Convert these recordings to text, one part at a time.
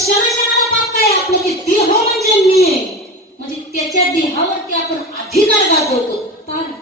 क्षणाक्षणाला पाप काय आपलं ते देह म्हणजे मी आहे, म्हणजे त्याच्या देहावरती आपण अधिकार गाजवतो. पहा ना.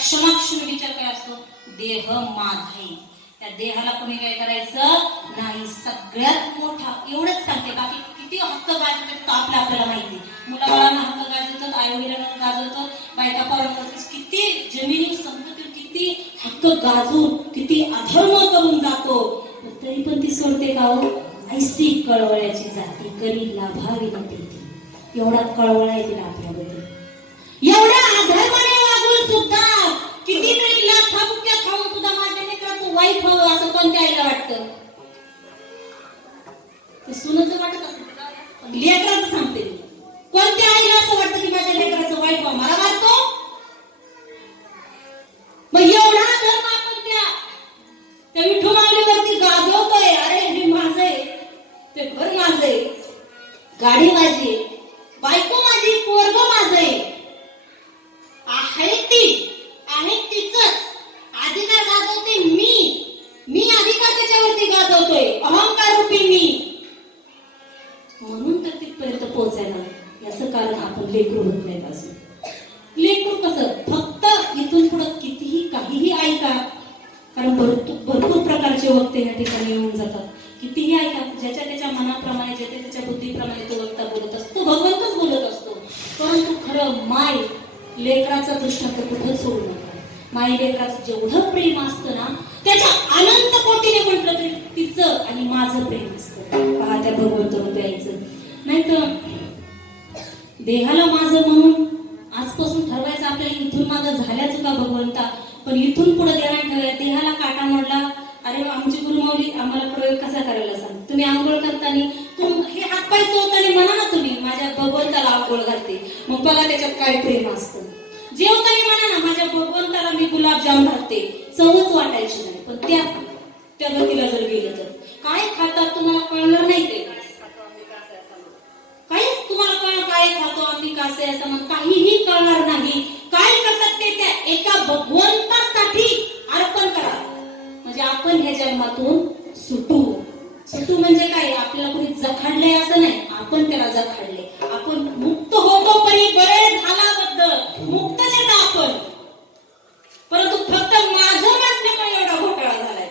क्षणाक्षण विचार काय असतो, देह माझा आहे, त्या देहाला कोणी काय करायचं नाही. सगळ्यात मोठा एवढंच सांगते, बाकी किती हक्क गाजवतात आपल्याला माहिती. मुलाबाळांना हक्क गाजवतात, आई वडिलांना गाजवतात, बायका पावरांवरती किती जमिनी संपत्ती किती हक्क गाजवून किती अधर्म करून जातो, तरी पण ती सोडते का हो. ऐसी कळवळ्याची जाती करी लाभावी नव्हती. एवढा कळवळा आहे तिला आपल्याबद्दल, एवढ्या अधर्माने वागून सुद्धा, कितीतरी लाखा बुक्या खाऊन सुद्धा माझ्या लेकराचं वाईट व्हावं असं कोणत्या आईला वाटतं. ते सुनचं वाटत असतं, लेकराचं सांगते. कोणत्या आईला असं वाटतं की माझ्या लेकराचं वाईट व्हावं? मला वाटतो. मग एवढा धर्म आपण त्या विठू माऊलीवरती गाजवतोय. अरे हे माझं आहे, ते घर माझं आहे, गाडी माझी आहे, बायको माझी, पोरग माझं आहे. आहे तिचंच अधिकार गाजवते मी अधिकार त्याच्यावरती गाजवतोय, अहंकार रूपी मी. म्हणून तर तिथपर्यंत पोहोचायला याचं कारण आपण लेकरू होत नाही. असं लेकरू कसं फक्त इथून पुढं कितीही काहीही ऐका, कारण भरपूर प्रकारचे वक्ते या ठिकाणी येऊन जातात. कितीही ऐका, ज्याच्या त्याच्या मनाप्रमाणे ज्याच्या त्याच्या बुद्धीप्रमाणे तो वक्ता बोलत असतो, भगवंतच बोलत असतो. परंतु खरं माय लेकराचा दृष्टांत कुठं सोडू नका. माई लेकराचं जेवढं प्रेम असतं ना, त्याच्या अनंत कोटीने म्हटलं तरी तिचं आणि माझं प्रेम असतं. पहा त्या भगवंत द्यायचं नाही तर देहाला माझं म्हणून आजपासून ठरवायचं आपल्याला. इथून माझं झाल्याच का भगवंता, पण इथून पुढे देणार ठेवूया. देहाला काटा मोडला, अरे आमची गुरुमाऊली आम्हाला प्रयोग कसा करायला सांग. तुम्ही आंघोळ करताना हे हातपाय चोळताना म्हणा ना, तुम्ही माझ्या भगवंताला आंघोळ घालते, मग बघा त्याच्यात काय प्रेम असतं. जेवताना म्हणा ना, माझ्या भगवंताला मी गुलाबजाम घालते, चवच वाटायची नाही. पण त्या गतीला जर गेलं तर काय खातात तुम्हाला कळणार नाही. ते काहीच तुम्हाला कळणार, काय खातो आम्ही कासे असं मग काहीही कळणार नाही. काय करतात ते त्या एका भगवंतासाठी अर्पण करा, म्हणजे आपण ह्या जन्मातून सुटू. म्हणजे काय, आपल्याला कोणी जखाडलंय असं नाही, आपण त्याला जखाडले. आपण मुक्त होतो परी बरे झाल्याबद्दल मुक्त नेता आपण. परंतु फक्त माझं म्हटल्यामुळे एवढा घोटाळा झालाय.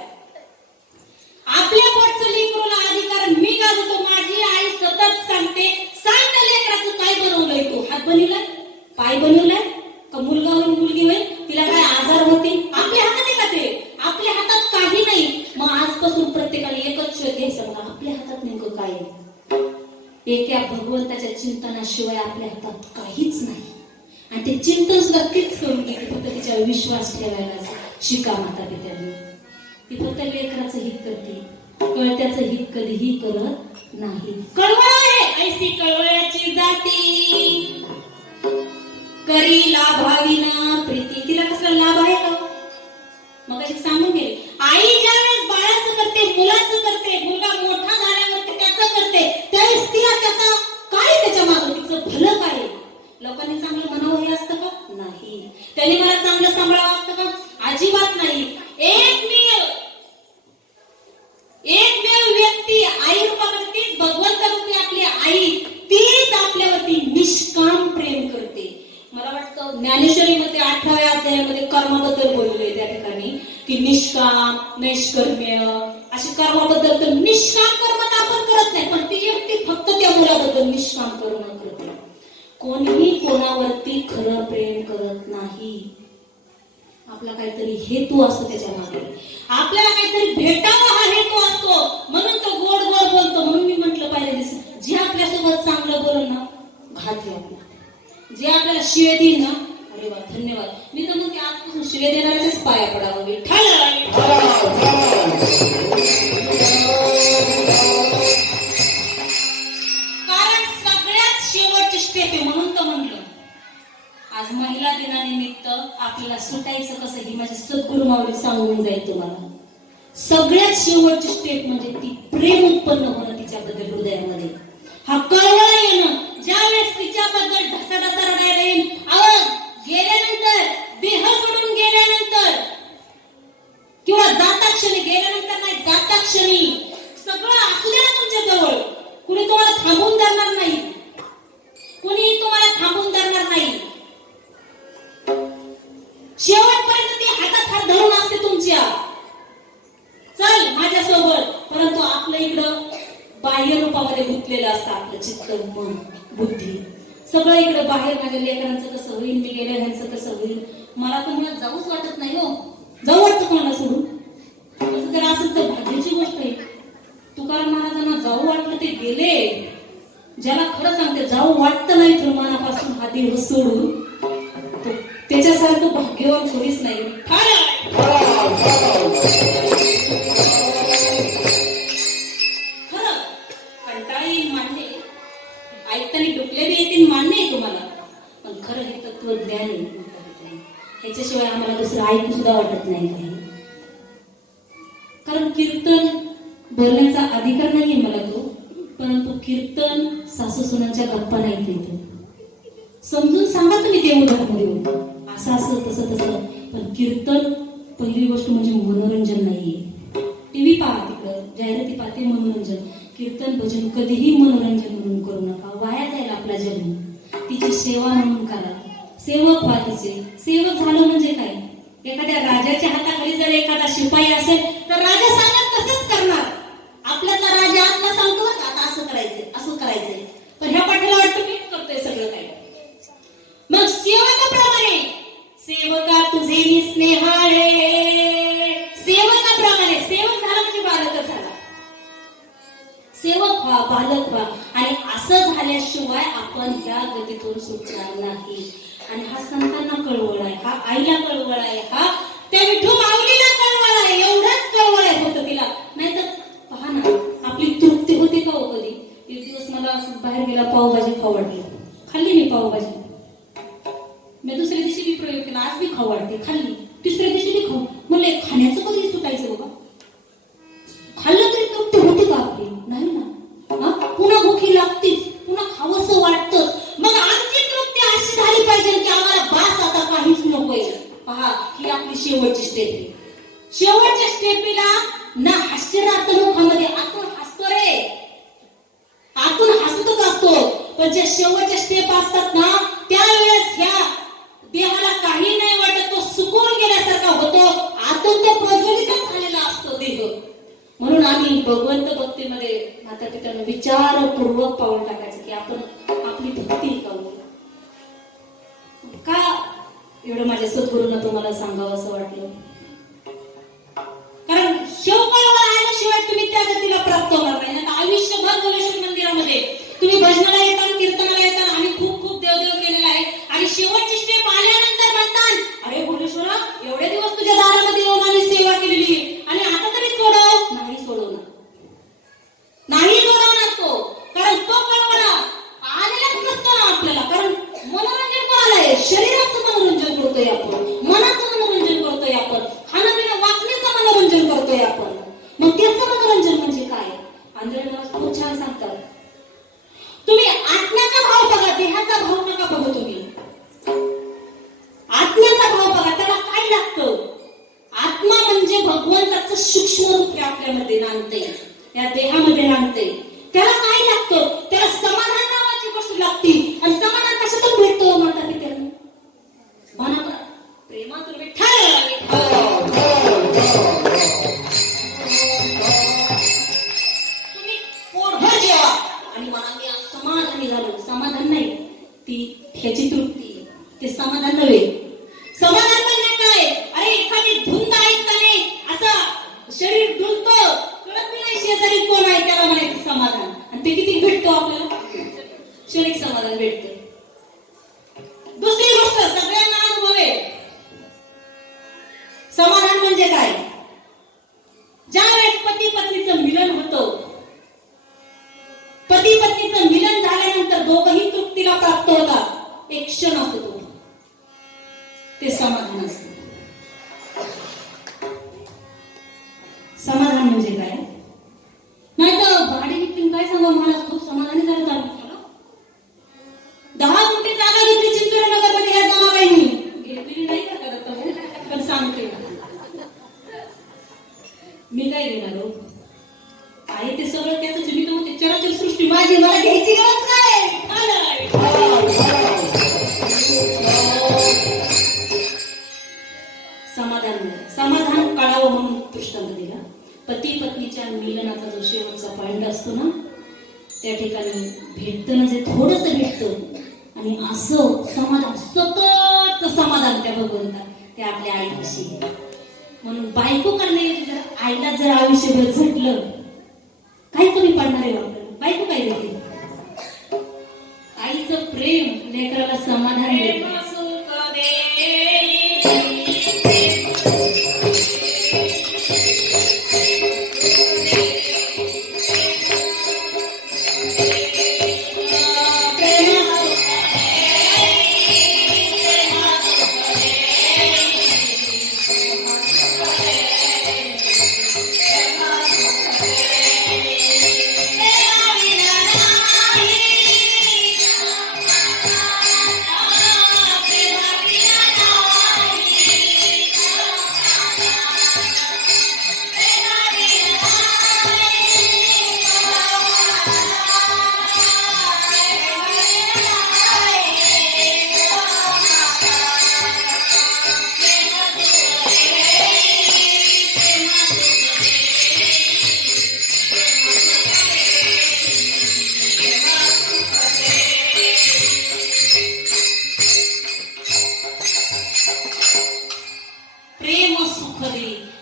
आपल्या पोटचं लेकरूला अधिकार मी गाजवतो. माझी आई सतत सांगते, सांग त्या लेकराचं काय बनवलंय तू. हात बनवलाय, पाय बनवलाय का, मुलगा होईल मुलगी होईल, तिला काय आजार होतील, आपल्या हातात आहे का ते? आपल्या हातात काही नाही. मग आजपासून प्रत्येकाला एकच शोध घ्यायचा, आपल्या हातात नेमकं काय आहे. एका भगवंताच्या चिंतनाशिवाय आपल्या हातात काहीच नाही. आणि ते चिंतन सुद्धा तीच करून घेते, फक्त तिच्यावर विश्वास ठेवायला शिका माता पित्यांनी. ती फक्त लेकराचं हित करते, कळत्याचं हित कधीही करत नाही. कळवळ आहे ऐसी कळवळ्याची जाती करी लाभाविना प्रीती. तिला कसला लाभ आहे का? मग अशी सांगून गेली, आई ज्यावेळेस बाळाचं करते, मुलाचं करते, मुलगा मोठा झाल्यावरती त्याचं करते, त्यावेळेस तिला त्याचा काय, त्याच्या मागं तिचं भलं काय. लोकांनी चांगलं म्हणावं हे असतं का? नाही. त्यांनी मला चांगलं सांभाळावं असतं का? अजिबात नाही. एकमेव व्यक्ती आई रूपामध्ये तीच भगवंत रूपी आपली आई, तीच आपल्यावरती निष्काम प्रेम करते. मला वाटतं ज्ञानेश्वरीमध्ये 18व्या अध्यायामध्ये कर्माबद्दल बोललेले आहे त्या ठिकाणी की निष्काम नैष्कर्म्य अशी कर्माबद्दल. तर निष्काम कर्म तर आपण करत नाही, पण ती व्यक्ती फक्त त्या मुलाबद्दल निष्काम कर्म करते. कोणीही कोणावरती खरं प्रेम करत नाही. आपला काहीतरी हेतू असतो त्याच्या मागे, आपल्याला काहीतरी भेटावा हा हेतू असतो, म्हणून तो गोड गोड बोलतो. म्हणून मी म्हटलं पाहिजे, जे आपल्यासोबत चांगलं बोलल ना घात घ्या, जे आपल्याला शिवे देईल ना अरे वा धन्यवाद. मी तर म्हणते आजपासून शिवे देणाऱ्याच पाया पडावं. कारण सगळ्यात शेवटची स्टेप आहे. म्हणून तर म्हटलं आज महिला दिनानिमित्त आपल्याला सुटायचं कसं ही माझी सद्गुरु माऊली सांगून जाईल तुम्हाला. सगळ्यात शेवटची स्टेप म्हणजे ती प्रेम उत्पन्न होणं तिच्याबद्दल हृदयामध्ये, हा कळवळा येणं. ज्या वेळेस तिच्याबद्दल ढसाढसा रडायला येईल, गेल्यानंतर देह सोडून गेल्यानंतर किंवा जाता क्षणी, गेल्यानंतर नाही जाता क्षणी सगळं असू द्या तुमच्या जवळ, कुणी तुम्हाला थांबवून धरणार नाही, कुणी तुम्हाला थांबवून धरणार नाही. शेवटपर्यंत ती हातात हात धरून असते तुमच्या, चल माझ्यासोबत. परंतु आपलं इकडं बाह्य रूपामध्ये गुंतलेलं असतं आपलं चित्त मन बुद्धी सगळं इकडं बाहेर. माझ्या लेकरांचं कसं होईल, मी गेले ह्यांचं कसं होईल, मला तर मुळात जाऊच वाटत नाही. हो जाऊ वाटतं कोणाला सोडून? असं जर असेल तर भाग्याची गोष्ट आहे. तुकाराम महाराजांना जाऊ वाटलं ते गेले. ज्याला खरं सांगते जाऊ वाटतं नाही तर मनापासून हा देह सोडून, त्याच्यासारखं भाग्यवान कोणीच नाही. खरं कंटाळा येईल मान्य, ऐकताना डुकलेले येतील मान्य आहे तुम्हाला, पण खरं हे तत्वज्ञान आहे. ह्याच्याशिवाय आम्हाला दुसरं ऐकू सुद्धा वाटत नाही काही. कारण कीर्तन बोलण्याचा अधिकार नाहीये मला तो, परंतु कीर्तन सासू सुनांच्या गप्पा नाही देत. समजून सांगा तुम्ही ते उदाहरण देऊन असं असं तसं तसं. पण कीर्तन पहिली गोष्ट म्हणजे मनोरंजन नाहीये. टीव्ही पहा, तिकडं जाहिराती पाहते मनोरंजन. कीर्तन भजन कधीही मनोरंजन म्हणून करू नका, वाया जाईल आपला जन्म. तिची सेवा म्हणून करा, सेवक व्हा तिचे. सेवक झालं म्हणजे काय, एखाद्या राजाच्या हाताखाली जर एखादा शिपाई असेल तर राजा सांगत तसंच करणार. आपल्याला राजा आपला सांगतो आता असं करायचंय असं करायचंय, पण ह्या पाठीला वाटतं मी करतोय सगळं काही. मग सेवकाप्रमाणे सेवका तुझे स्नेहाळे, सेवकाप्रमाणे सेवक झाला म्हणजे बालक झाला. सेवक व्हा, बालक व्हा. आणि असं झाल्याशिवाय आपण ह्या गतीतून सुटणार नाही. आणि हा संतांना कळवळ आहे, हा आईला कळवळ आहे, हा त्या विठू माऊलीला कळवळ आहे. एवढंच कळवळ आहे होतं तिला. नाहीतर पहा ना आपली तृप्ती होती का हो कधी. एक दिवस मला बाहेर गेला, पावभाजी खाऊ वाटली, खाल्ली मी पावभाजी. मी दुसऱ्या दिवशी मी प्रयोग केला, आज मी खाऊ वाटते, खाल्ली. तिसऱ्या दिवशी मी खाऊ म्हणले, खाण्याचं कधी सुटायचं बाबा. खाल्लं तरी तृप्ती होती का आपली? नाही ना. पुन्हा भुकी लागतीच, पुन्हा खावंसं वाटतं. मग आमची तृप्ती अशी झाली पाहिजे की आम्हाला बास आता काहीच नकोय. पहा ही आपली शेवटची स्टेप आहे. शेवटच्या स्टेपीला ना हास्य राहतं मुखामध्ये, आतून हसतो रे, आतून हसतच असतो. पण ज्या शेवटच्या स्टेप असतात ना त्यावेळेस ह्या देहाला काही नाही वाटत, तो सुकून गेल्यासारखा होतो, आतून तो प्रज्वलितच झालेला असतो देह. म्हणून आम्ही भगवंत भक्तीमध्ये माता पित्यांना विचारपूर्वक पाऊल टाकायचं की आपण आपली भक्ती करू का. एवढं माझ्या सद्गुरूंना तुम्हाला सांगावं असं वाटलं. कारण शेवकाळवर आल्याशिवाय तुम्ही त्या गतीला प्राप्त होणार नाही. आयुष्यभर भोलेश्वर मंदिरामध्ये तुम्ही भजनाला येतात, कीर्तनाला येतात, आम्ही खूप खूप देवदेव केलेला आहे. आणि शेवटची स्टेप आल्यानंतर म्हणतात, अरे भोलेश्वरा एवढे दिवस तुझ्या दारामध्ये येऊन आम्ही सेवा केलेली आणि आता तरी सोडव. नाही सोडवणार, नाही सोडवणार तो. कारण तो कळवळा आलेलाच नसतो ना आपल्याला. कारण मनोरंजन कोणाला आहे? शरीराचं मनोरंजन करतोय आपण, मनाचं मनोरंजन करतोय आपण, खाण्यापिण्या वाचण्याचं मनोरंजन करतोय आपण. मग त्याचं मनोरंजन म्हणजे काय? आंधळे महाराज खूप छान सांगतात, तुम्ही आत्म्याचा भाव बघा, देहाचा भाव नका बघू. तुम्ही आत्म्याचा भाव बघा, त्याला काय लागतं. आत्मा म्हणजे भगवंताचं सूक्ष्म रूप हे आपल्यामध्ये नांदते, या देहामध्ये नांदते. त्याला काय लागतं? त्याला समाधान नावाची गोष्ट लागते. आणि समाधान कशातून भेटतो माता पित्यांना? त्याची तृप्ती आहे. ते समाधान नव्हे. समाधान म्हणजे काय? अरे एखादी धुंद ऐकताना असं शरीर डुलतं, कळत नाही शेजारी कोण आहे, त्याला म्हणायचं समाधान. आणि ते किती भेटतो आपल्याला? क्षणिक समाधान भेटतं. दुसरी गोष्ट सगळ्यांना अनुभव आहे. समाधान म्हणजे काय? ज्या वेळेस पती पत्नीचं मिलन होतं, पती पत्नीचं मिलन झाल्यानंतर दोघंही तृप्तीला प्राप्त होतात, एक क्षण असतो ते समाधान असतं. समाधान म्हणजे काय? नाही तर भाडी विकून काय सांगा, मला खूप समाधानी झालं तर 10 गुंठे जागा घेतली चिंचोली मध्ये, या जमा काही घेतलेली नाही का, पण सांगते मी काय घेणार हो? आहे ते सगळं त्याच मी तर होते, चराचर सृष्टी माझी, मला घ्यायची गरज नाही. समाधान समाधान कळावं म्हणून दृष्टांत दिला. पती पत्नीच्या मिलनाचा जो शेवटचा पॉइंट असतो ना, त्या ठिकाणी भेटतं ना जे थोडस भेटतं, आणि असं समाधान, सतत समाधान त्या भगवंता, ते आपल्या आईपाशी. म्हणून बायको करण्याऐवजी जर आईला जर आयुष्यभर झटलं, काय कमी पडणार आहे आपल्याला? बायको काय देते? आईचं प्रेम लेकराला समाधान देते.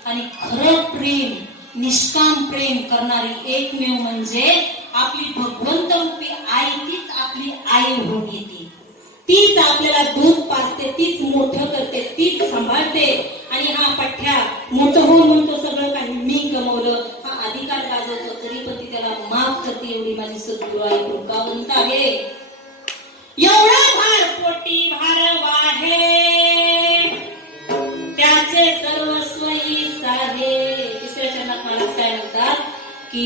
आणि खरं प्रेम, निष्काम प्रेम करणारी एकमेव म्हणजे आपली भगवंत रूपी आई. तीच आपली आई होऊन येते, तीच आपल्याला दूध पाजते, तीच मोठं करते, तीच सांभाळते. आणि हा पठ्या मोठं होऊन म्हणतो सगळं काही मी कमवलं, हा अधिकार गाजवतो, तरी पण ती त्याला माफ करते. एवढी माझी सद्गुरू आई कृपावंत आहे. एवढा भार पोटी भार वाढे, त्याचे सर्वस्वही साधे. तिसऱ्या चरणात महाराज काय म्हणतात की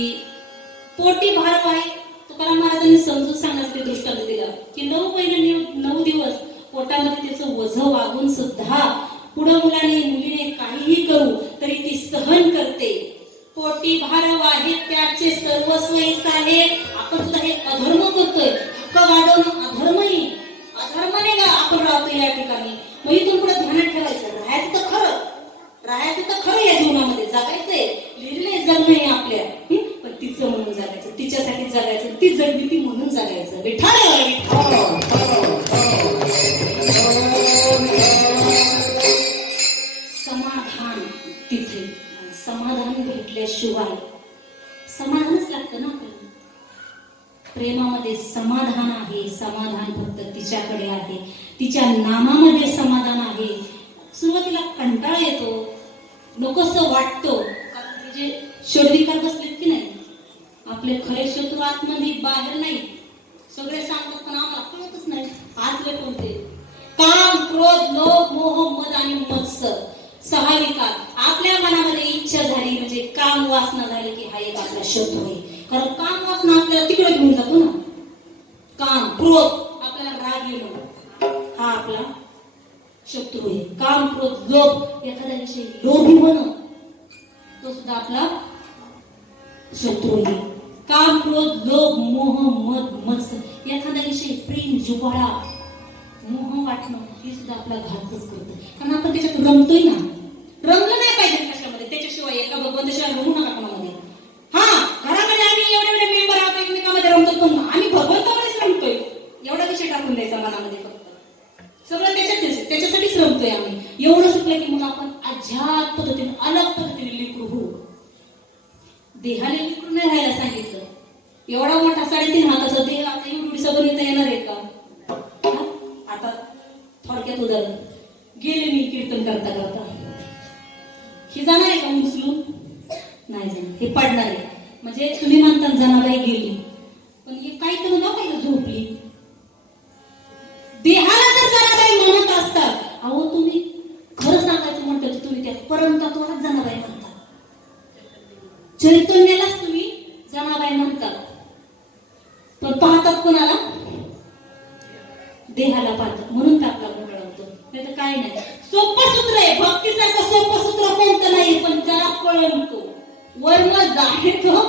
पोटी भार आहे. तुकाराम महाराजांनी समजून सांगण्यासाठी दृष्टांत दिला की 9 महिने 9 दिवस पोटामध्ये त्याचं वजन वागून सुद्धा पुढे मुलीने काहीही करू तरी ती सहन करते. पोटी भार वाहे त्याचे सर्वस्वही साधे. आपण सुद्धा हे अधर्म करतोय, हक्क वाढवणं अधर्मही, अधर्माने का आपण राहतो या ठिकाणी. मग इथून पुढे ध्यानात ठेवायचं, राहायचं तर खरं या जीवनामध्ये, जगायचंय, लिहिलंय जगणं आहे आपल्या, पण तिचं म्हणून जगायचं, तिच्यासाठी जगायचं, ती जगली ती म्हणून जगायचं. समाधान तिथे, समाधान भेटल्याशिवाय समाधानच लागतं ना आपल्याला. प्रेमामध्ये समाधान आहे, समाधान फक्त तिच्याकडे आहे, तिच्या नामामध्ये समाधान आहे. सुरुवातीला कंटाळा येतो, नकोसं वाटतो, कारण जे शोधविकार बसलेत की नाही, आपले खरे शत्रू आतमध्ये बाहेर नाही, सगळे सांगतात पण आम्हाला कळतच नाही आतले कोणते. काम, क्रोध, लोभ, मोह, मद आणि मत्सर, 6 विकार आपल्या मनामध्ये इच्छा झाली म्हणजे काम वासना झाली की हा एक आपला शत्रू आहे. कारण काम वासना आपल्याला तिकडे घेऊन जातो ना. काम, क्रोध, आपल्याला राग येणं, हा आपला शत्रू आहे. काम, क्रोध, लोभ, एखाद्याविषयी लोभी होणं, तो सुद्धा आपला शत्रू आहे. काम, क्रोध, लोभ, मोह, मद, मत्सर, एखाद्याविषयी प्रेम, जिव्हाळा, मोह वाटणं, हे सुद्धा आपला घातच करतो. कारण आपण त्याच्यात रमतोय ना. रमलं नाही पाहिजे कशामध्ये, त्याच्याशिवाय एका भगवंताशिवाय रमू नका कोणामध्ये. हा, घरामध्ये आम्ही एवढे मेंबर आहोत, एकमेकांमध्ये रमतो, पण आम्ही भगवंतामध्येच रमतोय, एवढा विषय टाकून द्यायचा मनामध्ये फक्त. जमतोय आम्ही. एवढं सुटलं की मग आपण अज्ञात पद्धतीने अलग पद्धतीने लेकरू होऊ. देहाने लेकरू नाही राहायला सांगितलं. एवढा मोठा 3.5 हाताचा देह आता एवढीसा बनवता येणार आहे का? आता थोडक्यात उदाहरण, गेले मी कीर्तन करता करता, ही जाणार आहे का उचलून? नाही जाणार, हे पडणार आहे. म्हणजे तुम्ही म्हणता जनाबाई गेली, पण हे काही तर नका झोपली. देहाला जर जनाबाई म्हणत असतात, अहो तुम्ही खरं सांगायचं म्हणतात तर तुम्ही त्या परमतत्वालाच जनाबाई म्हणता, चैतन्यालाच तुम्ही जनाबाई म्हणतात. पण पाहतात कोणाला? देहाला पाहतात. म्हणून तर आपला मोकळा होतो. नाही तर काय नाही. सोपं सूत्र आहे. भक्तीसारखं सोपं सूत्र कोणतं नाही. पण ज्याला कळण तो वर्म जाहीर तो,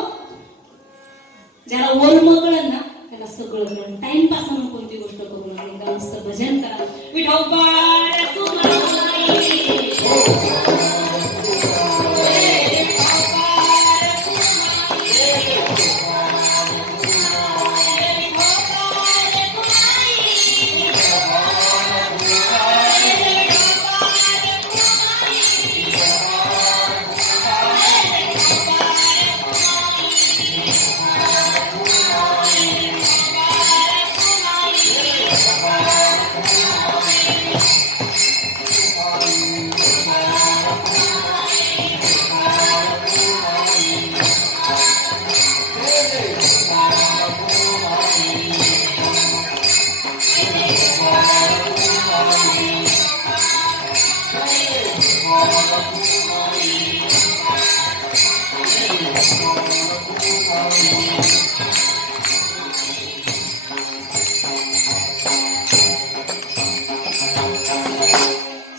ज्याला वर्म कळण ना त्याला सगळं कळण. टाइमपास म्हणून कोणती गोष्ट करू नका. नुसतं भजन करा. विठोबा तुम्हाला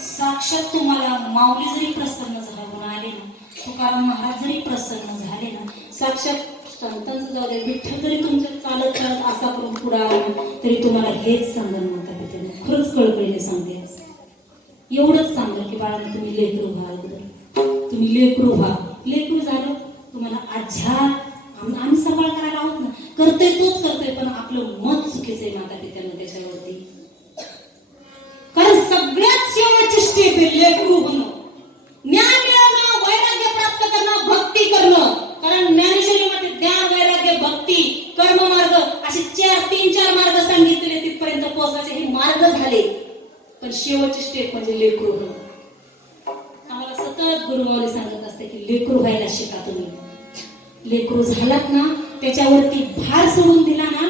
साक्षात तुम्हाला माऊली जरी प्रसन्न झाले आले ना, तुकाराम महाराज जरी प्रसन्न झाले ना, साक्षात संतांचं जाऊ दे, विठ्ठल जरी तुमच्या चालत चालत असा करून पुढे आला तरी तुम्हाला हेच सांगणार माता पित्याने. खरंच कळकळीने सांगते. एवढंच सांगलं की बाळा तुम्ही लेकरू व्हा, तुम्ही लेकरू व्हा. लेकरू झालं तुम्हाला आध्यात्म आम्ही सांभाळ करायला आहोत ना, करतोय तोच करतोय, पण आपलं मत चुकीचं आहे माता पित्यानं त्याच्यावरती. कारण सगळ्यात शेवटची स्टेप आहे लेकरू होणं, ज्ञान मिळवणं, वैराग्य प्राप्त करणं, भक्ती करणं. कारण ज्ञानेश्वरी मध्ये ज्ञान, वैराग्य, भक्ती, कर्म मार्ग असे 3-4 मार्ग सांगितलेले. तिथपर्यंत पोहोचायचे हे मार्ग झाले, पण शेवटची स्टेप म्हणजे लेकरू होणं. आम्हाला सतत गुरुमाऊली सांगत असते की लेकरू व्हायला शिका तुम्ही. लेकरू झालात ना, त्याच्यावरती भार सोडून दिला ना,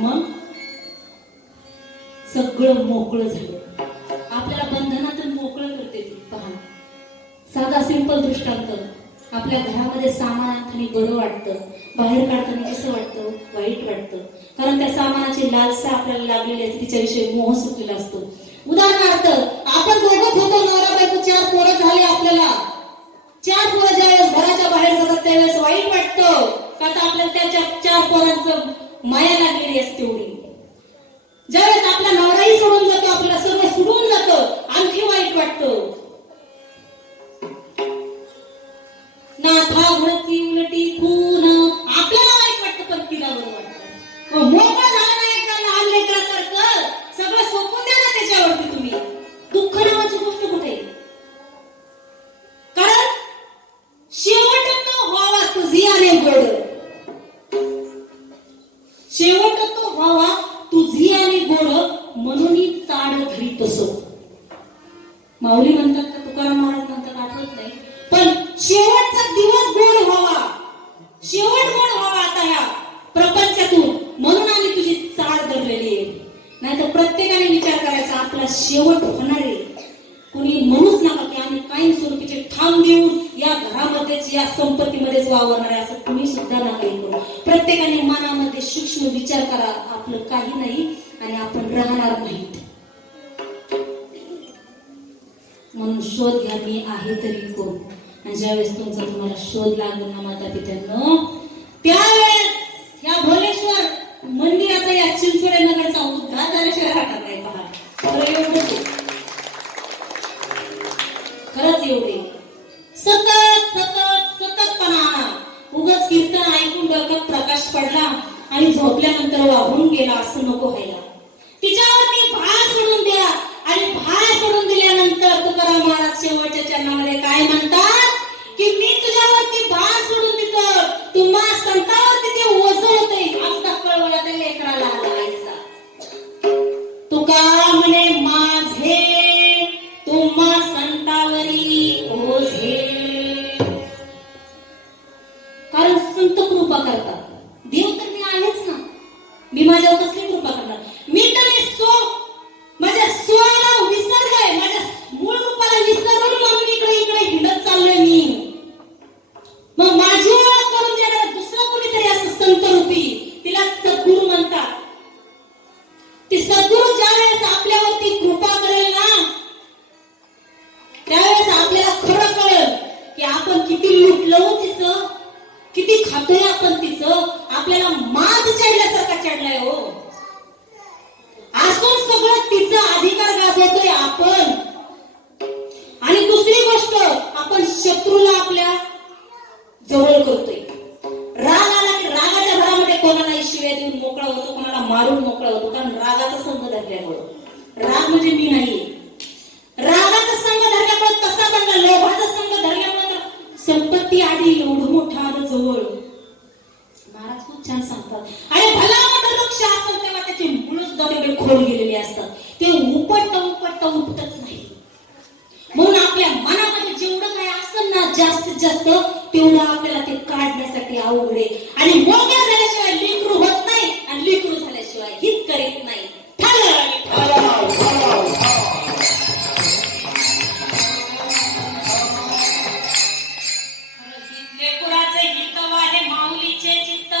मग सगळं मोकळं झालं. आपल्याला बंधनातून मोकळं करते ती. पहा, साधा सिंपल दृष्टांत. आपल्या घरामध्ये सामान आणताना बरं वाटतं, बाहेर काढताना कसं वाटतं? वाईट वाटतं. कारण त्या सामानाची लालसा आपल्याला लागलेली असते, तिच्याविषयी मोह सुटलेला असतो. उदाहरणार्थ, आपण दोघं होतो, नवरा बायको, 4 पोरं झाले आपल्याला. 4 पोरं ज्यावेळेस घराच्या बाहेर जातात त्यावेळेस वाईट वाटतं, का तर आपल्याला त्याच्या 4 पोरांचं माया लागलेली असते एवढी. ज्यावेळेस आपला नवराही सोडून जातो, आपल्याला सर्व सोडून जातं, आणखी वाईट वाटतं. नाथा घरची उलटी खून आपल्याला वाईट वाटतं, पण तिला बरं वाटतं. मोकळं झालं नाही एकदा लहान लेकरासारखं, सगळं सोपून द्या ना त्याच्यावरती तुम्ही. दुःख नावाची गोष्ट कुठे? कारण शेवट तो व्हावा तुझी आणि गोड, शेवट तो व्हावा तुझी आणि गोड, म्हणून चाड धरीत असो. माऊली म्हणतात का तुकाराम महाराज म्हणतात आठवत नाही, पण शेवटचा दिवस गोड व्हावा, शेवट गोड व्हावा आता ह्या प्रपंचातून, म्हणून आम्ही तुझी चाड धरलेली आहे. नाही तर प्रत्येकाने विचार करायचा आपला शेवट होणार आहे. कुणी म्हणूच नका की आम्ही काही स्वरूपीचे ठाम देऊन या घरामध्येच, या संपत्तीमध्येच वावरणार आहे, असं कुणी सुद्धा नका करू. प्रत्येकाने मनामध्ये सूक्ष्म विचार करा, आपलं काही नाही आणि आपण राहणार नाहीत. म्हणून शोध घ्या, मी आहे तरी कोण. आणि ज्यावेळेस तुमचा तुम्हाला शोध लागला ना माता पित्यांनो, त्यावेळेस या भोलेश्वर मंदिराचा, या चिंचवडे नगरचा उद्धार झाल्याशिवाय राहणार नाही. पहा, खरं एवढंच, खरंच एवढे. सतत सतत सततपणा. उगाच कीर्तन ऐकून डोक्यात प्रकाश पडला आणि झोपल्यानंतर वाहून गेला असं नको व्हायला. तिच्यावरती भार सोडून द्या आणि शेवटच्या चरणामध्ये काय म्हणतात की मी तुझ्यावरती भार सोडून देतो, तुम्हा संतावरती ते ओझ होते. आता कळवळा त्या लेकराला आणायचा. तुका म्हणे माझे तुम्हा संतावरी ओझे. कारण संत कृपा करतात. देव तर मी आहेच ना, मी माझ्यावर कसली कृपा करणार. मी तर माझ्या स्वला विसरलोय, माझ्या मूळ रूपाला विसरलो म्हणून इकडे इकडे हिंडत चाललोय मी. मग माझी ओळख करून देणारा दुसरं कोणीतरी असं संत रूपी, तिला सद्गुरू म्हणतात. ती सद्गुरू ज्यावेळेस आपल्यावरती कृपा करेल ना, त्यावेळेस आपल्याला खरं कळेल की आपण किती लुटलो तिचं, किती खातोय आपण तिचं. आपल्याला माज चढल्यासारखा चढलाय हो. असून सगळं तिचा अधिकार गाजवतोय आपण. आणि दुसरी गोष्ट, आपण शत्रूला आपल्या जवळ करतोय. राग आला की रागाच्या भरामध्ये कोणाला शिव्या देऊन मोकळा होतो, कोणाला मारून मोकळा होतो. कारण रागाचा संग धरल्यामुळं. राग म्हणजे मी नाहीये. रागाचा संग धरल्यामुळे कसा बनला, लोभाचा संग धरल्यामुळे तर संपत्ती आधी एवढं मोठं आलं जवळ. महाराज खूप छान सांगतात. आणि भला मोठं वृक्ष असतं तेव्हा त्याची मुळं सुद्धा तेवढे खोल गेलेले असतात. ते उपटत नाही. म्हणून आपल्या मनामध्ये जेवढं काय असेल ना जास्तीत जास्त, तेवढं आपल्याला ते काढण्यासाठी अवघड आहे. आणि मोठ्या झाल्याशिवाय लेकरू होत नाही, आणि लेकरू झाल्याशिवाय हित करीत नाही. लेकराचे हित वाहे माऊलीचे चित्त,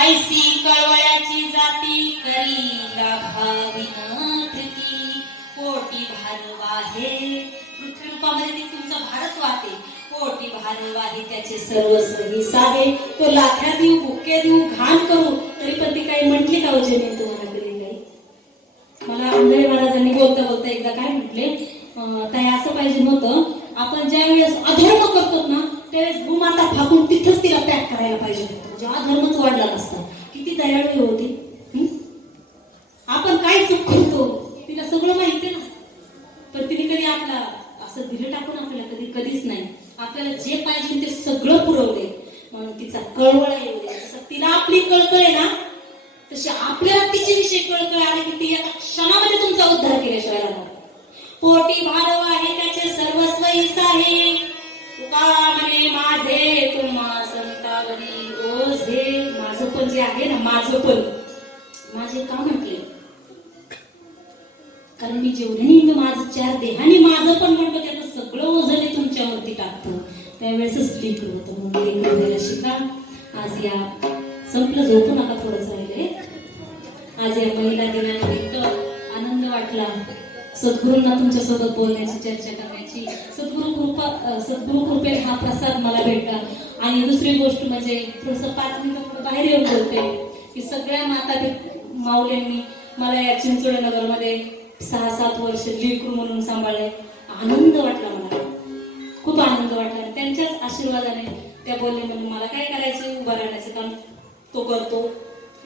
ऐसी कळवळ्याची जाती करीला भाविनाथकी. पोटी भार वाहे, पृथ्वी रूपामध्ये ती तुमचा भारच वाहते. पोटी भार वाहे त्याचे सर्वस्व साहे. तो लाथ्या देऊ, भुके देऊ, घाण करू, तरी पण ती काही म्हटली का वचने तुम्हाला कधी काही. मला आंधळे महाराजांनी बोलता बोलता एकदा काय म्हटले, ताई असं पाहिजे नव्हतं, आपण ज्या वेळेस अधर्म करतो ना त्यावेळेस भूमाता फाकून तिथंच तिला पॅक करायला पाहिजे होतं. म्हणजे अधर्मच वाढला नसता. किती दयाळू होती. आपण काय चूक करतो तिला सगळं माहिती ना, पण तिने कधी आपला असं दिलं टाकून आपल्याला कधीच नाही. आपल्याला जे पाहिजे ते सगळं पुरवले. म्हणून तिचा कळवळ येऊ दे. जसं तिला आपली कळकळ आहे ना, तशी आपल्याला तिची विषय कळकळ आली की ती एका क्षणामध्ये तुमचा उद्धार केल्याशिवाय राहणार. पोटी भारव आहे त्याचे सर्वस्व आहे. तुका म्हणे माझे तुम्हा संतावरी ओझे. माझं पण जे आहे ना, माझं पण माझे का म्हटले, कारण मी जेवढे माझं चार देहानी माझं पण म्हणतो त्याचं सगळं ओझं तुमच्यावरती टाकतो. त्यावेळेसच लेकरू होतं. म्हणून लेकरू व्हायला शिका. आज या संपलं, झोपू नका, थोडंच राहिले. आज या महिला दिनानिमित्त आनंद वाटला सद्गुरूंना तुमच्यासोबत बोलण्याची, चर्चा करण्याची. सद्गुरू कृपेने हा प्रसाद मला भेटला. आणि दुसरी गोष्ट म्हणजे थोडंसं 5 मिनिटं बाहेर येऊन बोलते की सगळ्या माता माऊल्यांनी मला या चिंचोळे नगरमध्ये 6-7 वर्ष लेकरू म्हणून सांभाळले. आनंद वाटला, मला खूप आनंद वाटला. त्यांच्याच आशीर्वादाने त्या बोलले म्हणून मला काय करायचं, उभं राहण्याचं काम तो करतो,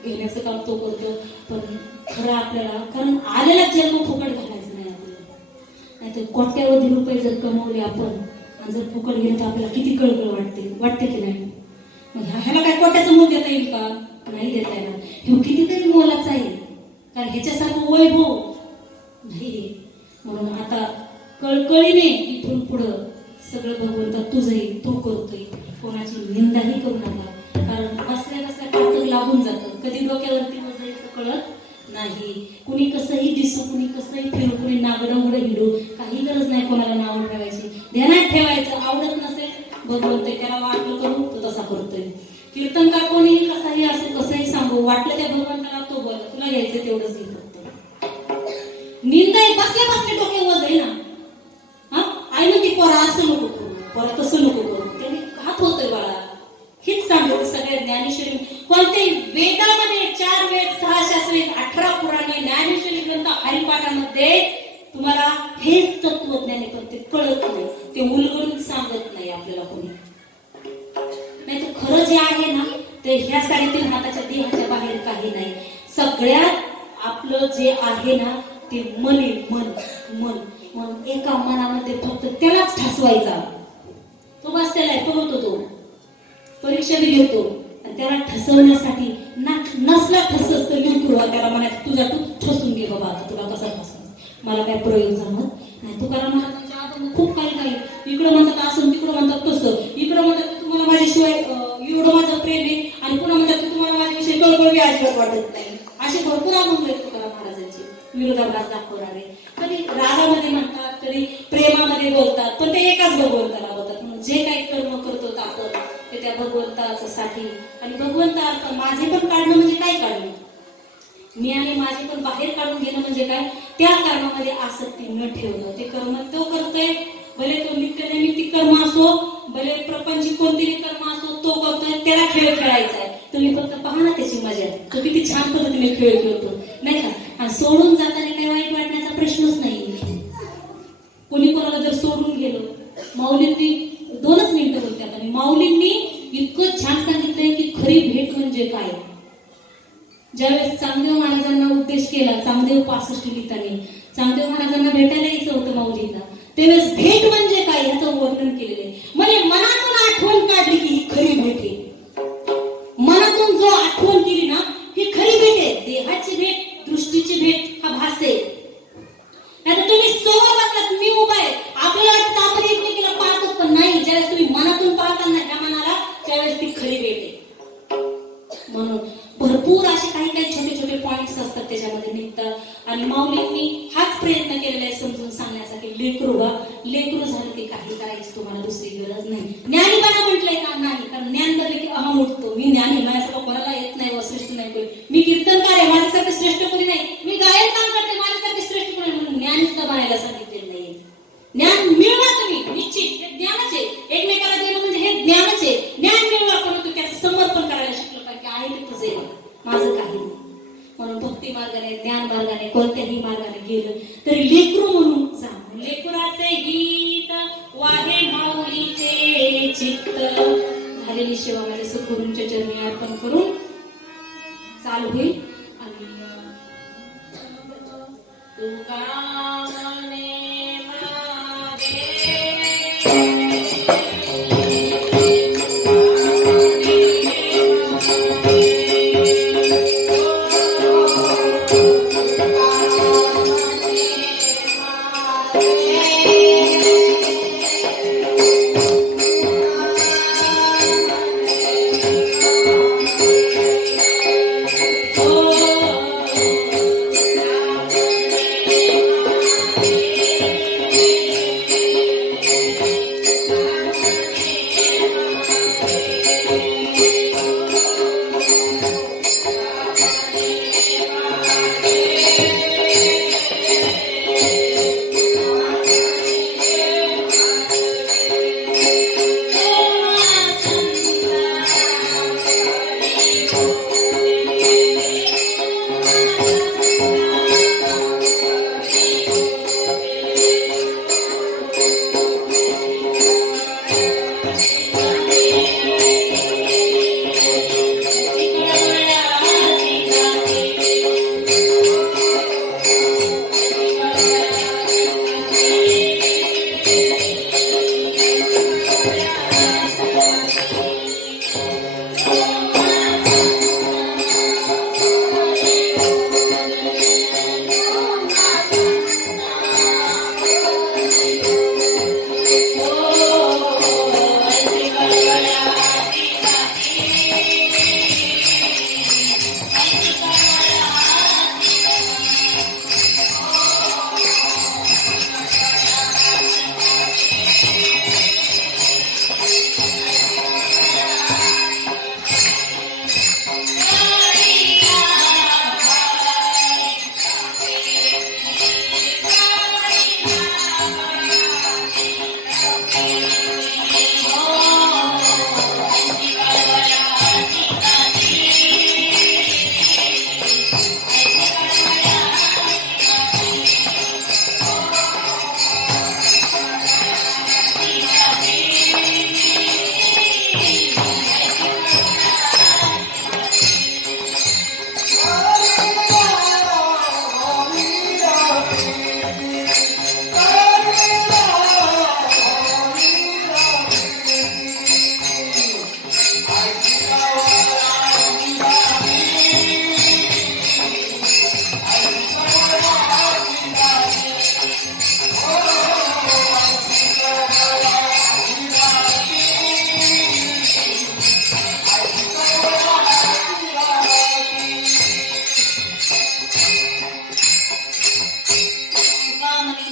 घेण्याचं काम तो करतो. पण खरं आपल्याला, कारण आलेला जन्म फुकट घालायचं नाही आपल्याला. नाहीतर कोट्यावधी रुपये जर कमवले आपण आणि जर फुकट गेलं तर आपल्याला किती कळकळ वाटते की नाही. मग ह्याला काय कोट्याचं मोल देता येईल का, नाही देता येणार. हे कितीतरी मोलाचं आहे, कारण ह्याच्यासारखं वैभव नाही. म्हणून आता कळकळीने इथून पुढं सगळं भगवंता तुझंही तू करतोय. कोणाची निंदाही करू नका, कारण बसल्या बसल्या कातक लागून जातं. कधी डोक्यावरती बसायचं कळत नाही. कुणी कसंही दिसू, कुणी कसंही फिरू, कुणी नागडंगड हिडू, काही गरज नाही कोणाला नाव ठेवायची. ध्यानात ठेवायचं, आवडत नसेल भगवंत त्याला वाटलं करू तो तसा करतोय. कीर्तनकार कोणी कसाही असो, कसंही सांगू, वाटलं त्या भगवंताला तो बोल, तुला घ्यायचं तेवढंच घे. निंदा बसल्या बसल्या डोक्या वज आहे ना. हा आई म्हणते पोरा असं नको करू, पोरा तसं नको करू. त्याने हात होतोय बाळा. हेच सांगतो सगळ्या ज्ञानेश्वरी कोणत्याही वेदामध्ये 4 वेद 6 शास्त्रे 18 पुराणे ज्ञानेश्वरी ग्रंथ हरिपाठामध्ये तुम्हाला हेच तत्वज्ञान पण ते कळत नाही. ते उलगडून सांगत नाही आपल्याला कोणी. नाही तर खरं जे आहे ना ते ह्या 3.5 हाताच्या देहाच्या बाहेर काही नाही. सगळ्यात आपलं जे आहे ना ते मन आहे, मन मन म्हणून एका मनामध्ये फक्त त्यालाच ठसवायचा. तो बसलेला आहे, तो होतो, तो परीक्षा बी घेतो आणि त्याला ठसवण्यासाठी नसला ठसस तर लिहून त्याला म्हणायचं तुझा तू ठसून घे बाबा, आता तुला कसा ठसव, मला काय प्रयोग जमत नाही. तुकाराम महाराजांच्या आतून खूप काही इकडं म्हणतात असं, तिकडं म्हणतात तसं, इकडं म्हणतात तुम्हाला माझ्याशिवाय एवढं माझं प्रेम आहे आणि पुन्हा म्हणतात की तुम्हाला माझ्याविषयी कळकळी अजिबात वाटत नाही. असे भरपूर अभंग आहेत तुकाराम महाराजांचे, विरोधाभास दाखवणारे. कधी रागामध्ये म्हणतात, कधी प्रेमामध्ये बोलतात, पण ते एकाच भगवंताला बोलतात. म्हणून जे काही कर्म करतो आपण ते त्या भगवंतासाठी. आणि भगवंत अर्थ माझे पण काढणं म्हणजे काय काढणं, मी आणि माझे पण बाहेर काढून घेणं म्हणजे काय, त्या कर्मामध्ये आसक्ती न ठेवणं. ते कर्म तो करतोय, भले तो नित्यनैमित्तिक कर्म असो, भले प्रपंची कोणतीही कर्म असो, तो करतोय, त्याला खेळ खेळायचा आहे. तुम्ही फक्त पहा ना त्याची मजा, तो किती छान पद्धतीने खेळ खेळतो नाही का. आणि सोडून जाताना काही वाईट वाटण्याचा प्रश्नच नाही. कोणी कोणाला जर सोडून गेलो, माऊलींनी 2च मिनिटं बोलतात आणि माऊलींनी इतकं छान सांगितलंय की खरी भेट म्हणजे काय. ज्यावेळेस चांगदेव महाराजांना उद्देश केला, चांगदेव 65 लिहिताने चांगदेव महाराजांना भेटायला यायचं होतं माऊलींना, त्यावेळेस भेट म्हणजे काय याचं वर्णन केलेलं आहे. म्हणजे मनातून आठवण काढली की ही खरी भेट आहे. मनातून जो आठवण केली ना ही खरी भेट आहे. देहाची भेट, दृष्टीची भेट हा भास आहे. आता तुम्ही समोर बसलात, मी उभा आहे, आपल्याला वाटतं आपण एकमेकीला पाहतो, पण नाही. ज्यावेळेस तुम्ही मनातून पाहता ना ह्या मनाला, त्यावेळेस ती खरी भेट आहे. म्हणून भरपूर असे काही छोटे छोटे पॉइंट्स असतात त्याच्यामध्ये निघतात. आणि माऊलींनी हाच प्रयत्न केलेला आहे समजून सांगण्याचा की लेकरू झालं की काही करायची तुम्हाला दुसरी गरज नाही. ज्ञानीपणा म्हटलंय का नाही, कारण ज्ञान बदले की अहम उठतो. मी ज्ञानी, माझ्यासारखं कोणाला येत नाही व श्रेष्ठ नाही कोणी. मी कीर्तनकार आहे, माझ्यासारखे श्रेष्ठ कोणी नाही. मी गायन काम करते, माझ्यासारखे श्रेष्ठ कोणी. म्हणून ज्ञान सुद्धा बनायला सांगितलेलं नाहीये. ज्ञान मिळवा तुम्ही निश्चित, हे ज्ञानच आहे. एकमेकाला देणं म्हणजे हे ज्ञानच आहे. ज्ञान मिळवा, परंतु त्याचं समर्पण करायला शिकलं पाहिजे. आहे ते तुझे, माझं काही नाही. म्हणून भक्ती मार्गाने, ज्ञान मार्गाने, कोणत्याही मार्गाने गेलं तरी लेकरू म्हणून जा. लेकराचे गीत वाहे माऊलीचे चित्त. झालेली सेवा माझ्या सद्गुरूंच्या चरणी अर्पण करून चालू होईल. आणि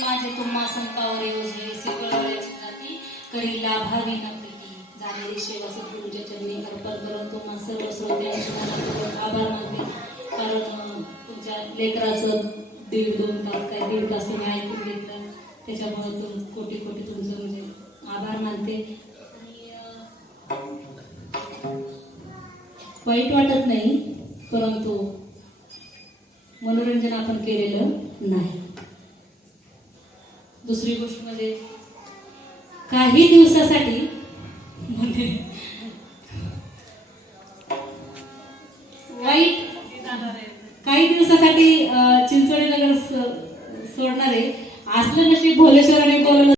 माझे तुम्हा संतावर योजले सिकळवळ्याची जाती करी लाभावी न प्रीती झालेली सेवा सद्गुरूच्या चरणी अर्पण करून तुम्हा सर्व श्रोत्यांचे मनापूर्वक आभार मानते. कारण तुमच्या लेकराचं 1.5-2 तास काय 1.5 तास तुम्ही ऐकून घेतलं त्याच्यामुळे कोटी कोटी तुमचं म्हणजे आभार मानते. वाईट वाटत नाही परंतु मनोरंजन आपण केलेलं नाही. दुसरी गोष्ट म्हणजे काही दिवसासाठी म्हणजे वाईट काही दिवसासाठी चिंचोळी नगर सोडणारे असलं नशीब भोलेश्वराने बोलवलं